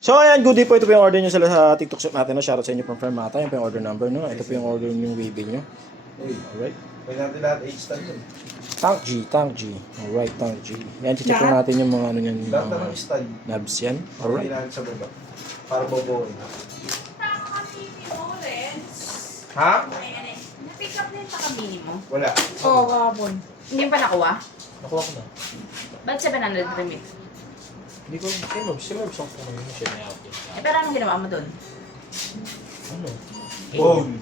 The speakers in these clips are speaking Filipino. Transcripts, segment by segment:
So ayan, good day po. Ito po yung order nyo sa TikTok shop natin. No? Shoutout sa inyo from Fermata. Yan po yung order number. No? Ito po yung order yung waving nyo. Alright. Pwede natin lahat H-stand yun. Tank G. Alright, Tank G. Yan, check po natin yung mga ano yan. Lahat Mga naman stand. knobs yan. Pwede Alright. natin sa baba. Para boboin. Ha? Ha? Na-pick up na yung takamini mo? Wala. Oo, kahapon. Hindi mo pa nakuha? Nakuha ko na. Ba't 700 remit? Hindi ko, sinurb song ko ngayon siya na out. Eh, pero anong ginawa mo doon? Ano? Bone.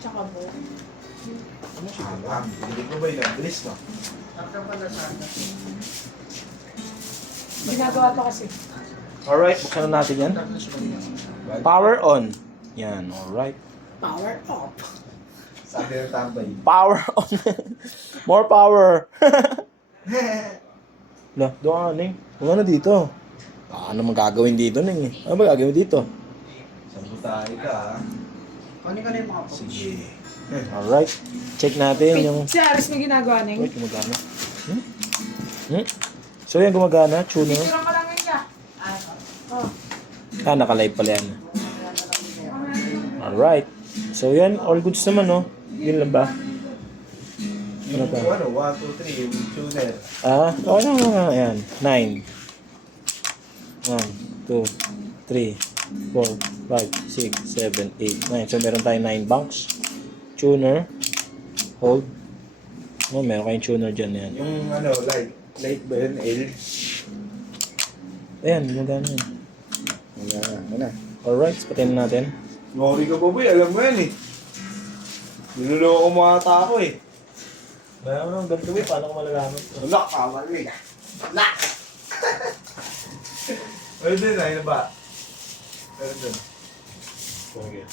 Tsaka bo. Ano siya? Ah, hindi ko ba yun? Bilis no? Ginagawa pa kasi. Alright, buksan na natin yan. Power on. Yan, alright. Power up. Sabi ng tambay. Power on. More power. La, doon aning. Kung ano dito? Ano magagawin dito ning? Ano ba gagawin dito? Sabutay ka ha. Ano ka na yung mga po? Sige. Alright. Check natin yung... Si Aris may ginagawa na yun. Wait, gumagana. So yan, gumagana. Tuner. Picture ka lang yun ka. Oh. Naka-live pala yan. Alright. So yan, all goods naman, no? Yun lang ba? Ano Yung pa? ano, 1, 2, 3, yung tuner. Okay na. Ayan. 9. 1, 2, 3, 4, 5, 6, 7, 8, 9. So meron tayong 9 banks. Tuner. Hold. Oh, meron kayong tuner dyan. Yan. Yung ano, light ba yun? L? Ayan, gumagana yan. Wala na. Ano? Alright, patayin na natin. Mori ka ba boy? Alam mo yan eh. Niloloko mo ata ako eh. Kaya mo naman, ganito ba? Paano ko malalaman? Lock ka, mali. Lock! Pwede na, yun ba? Pero dun. Okay.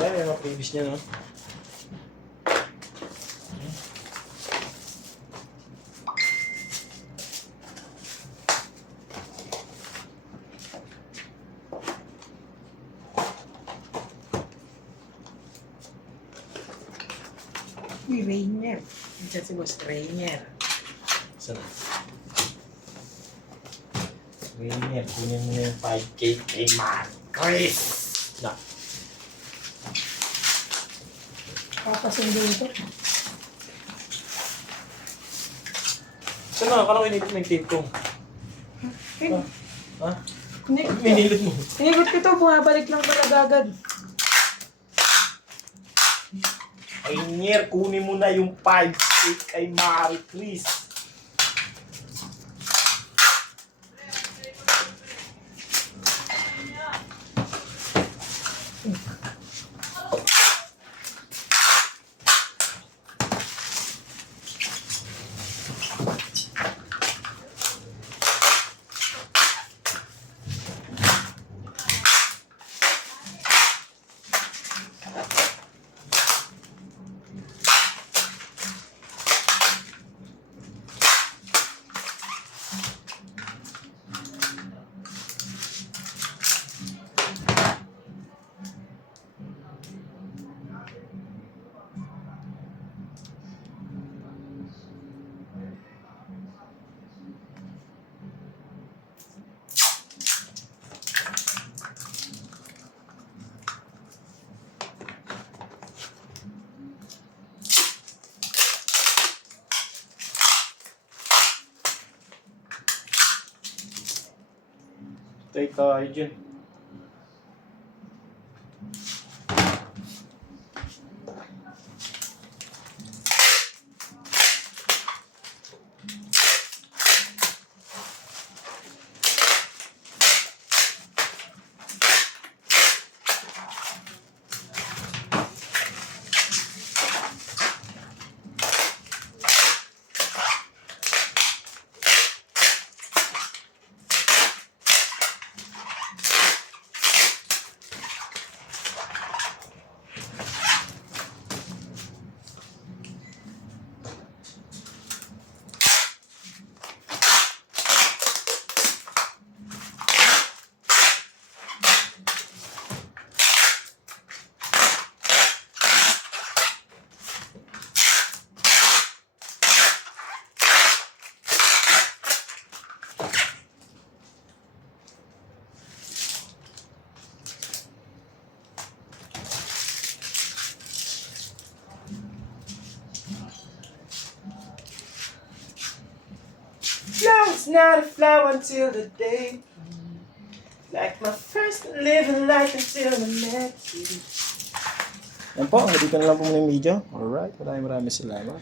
Ayan, yung mga previous niya, no? Uy, Rainier. Diyan si Boss Rainier. Saan na? Rainier, kunin mo na yung 5K kay Man. Chris! Na. Papasundo ito. Saan na? Akala ko inipit mo yung tape ko. Ha? Minilid mo. Inigot ko ito, bumabalik lang pala agad. Rainier, kunin mo na yung 5K kay Marie Chris. Tay tayo dyan. was not a flower until the day. Like my first living life until I met you. Yan po, hindi ko na lang po muna yung video. Alright, maraming salamat.